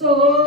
Solon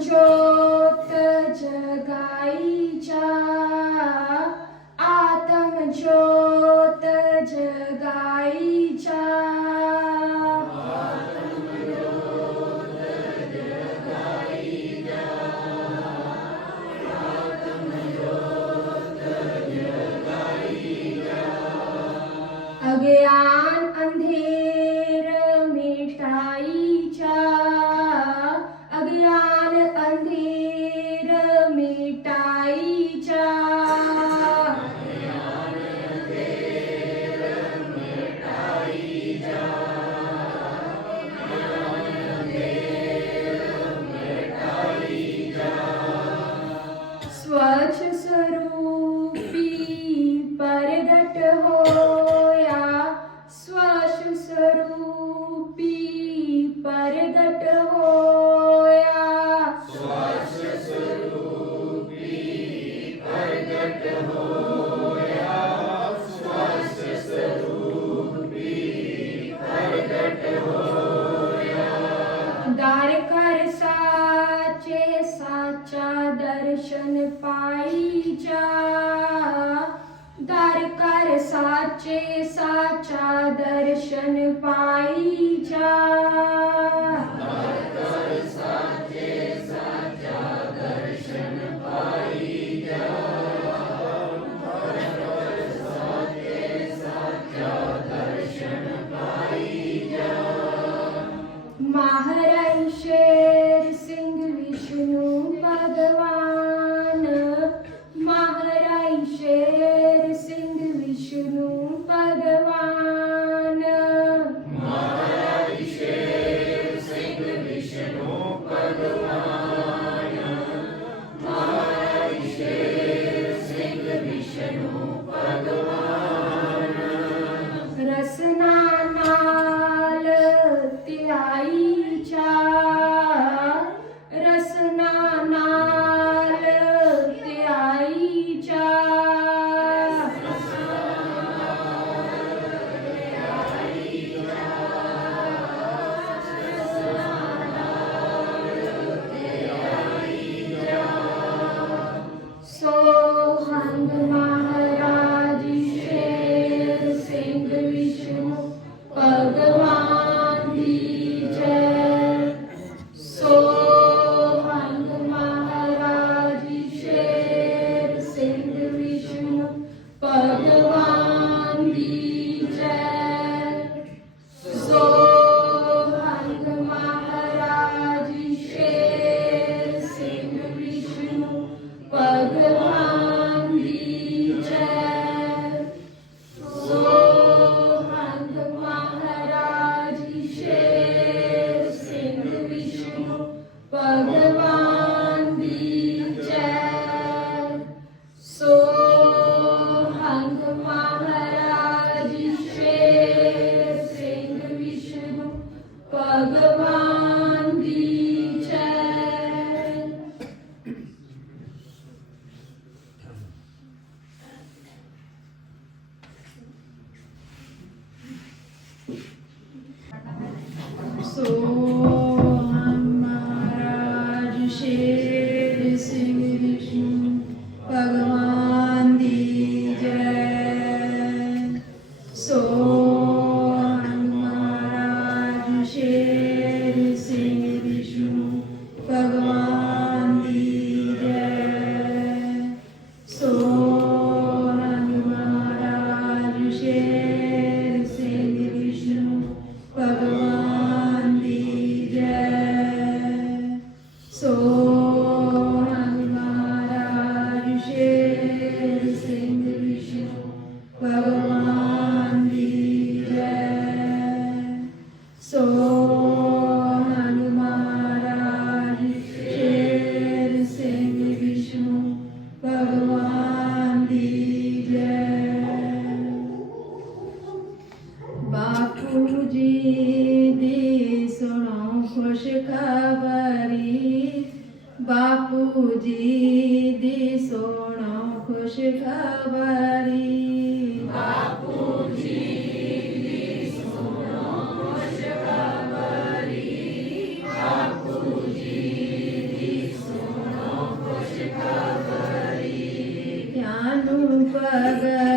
ज्योत जगाईच्या आत्मज्योत जगाईच्या अगे आ साचे साचा 小一 so ਜੀ ਦੀ ਸੁਣੋ ਖੁਸ਼ਖਬਰੀ। ਬਾਪੂ ਜੀ ਦੀ ਸੁਣੋ ਖੁਸ਼ਖਬਰੀ। ਬਾਪੂ ਜੀ ਦੀ ਸੁਣੋ ਖੁਸ਼ਖਬਰੀ। ਧਿਆਨ ਨੂੰ ਪਗਰ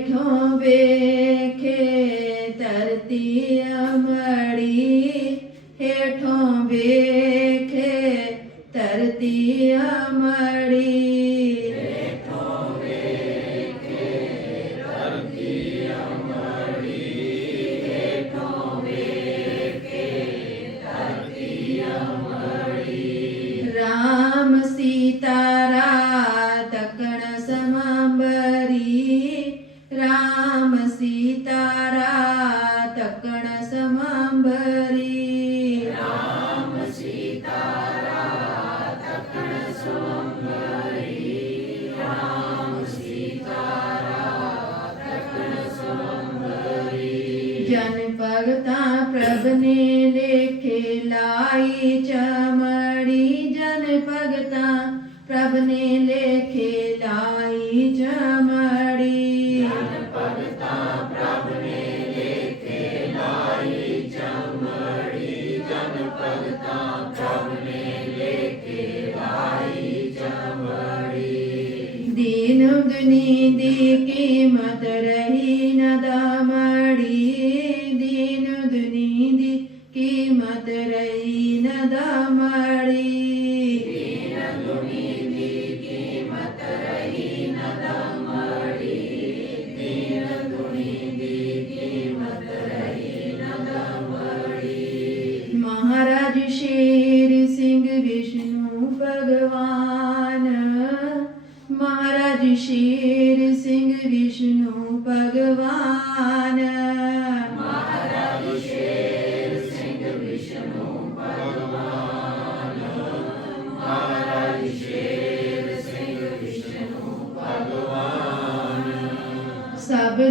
ਵੇਖੋ ਵੇਖੇ ਧਰਤੀ ਅਮਰ जन भगता प्रभ ने देखे लाई चमड़ी। जन भगता प्रभ ने लेखे लाई चमड़ी। दीन दुनी दी की मदर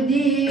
dia.